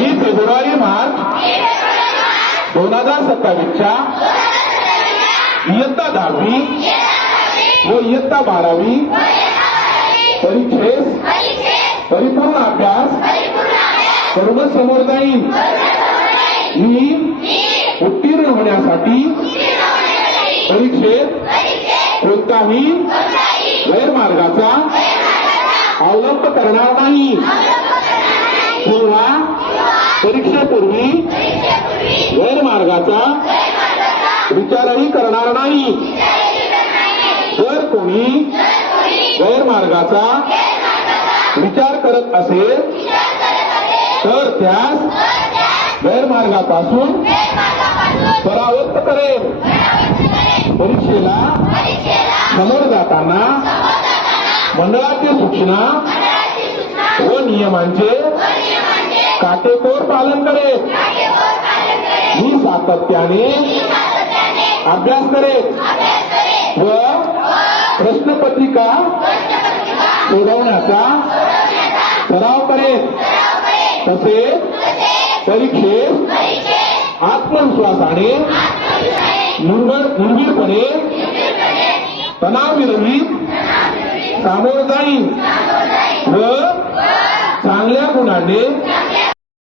ही February March 2027च्या इयत्ता 10वी व इयत्ता 12वी परीक्षेस परिपूर्ण अभ्यास करूनच समोर जाईल. मी उत्तीर्ण होण्यासाठी परीक्षेत कोणताही गैरमार्गाचा अवलंब करणार नाही किंवा परीक्षेपूर्वी गैरमार्गाचा विचारही करणार नाही. जर कोणी गैरमार्गाचा विचार करत असेल तर त्यास गैरमार्गापासून परावृत्त करेल. परीक्षेला समोर जाताना मंडळाची सूचना व नियमांचे काटेकोर पालन करेल. मी सातत्याने अभ्यास करेल व प्रश्नपत्रिका सोडवण्याचा सराव करेल. तसेच परीक्षेत आत्मविश्वासाने निर्भीडपणे तणावविरहित सामोरं जाईल व चांगल्या गुणाने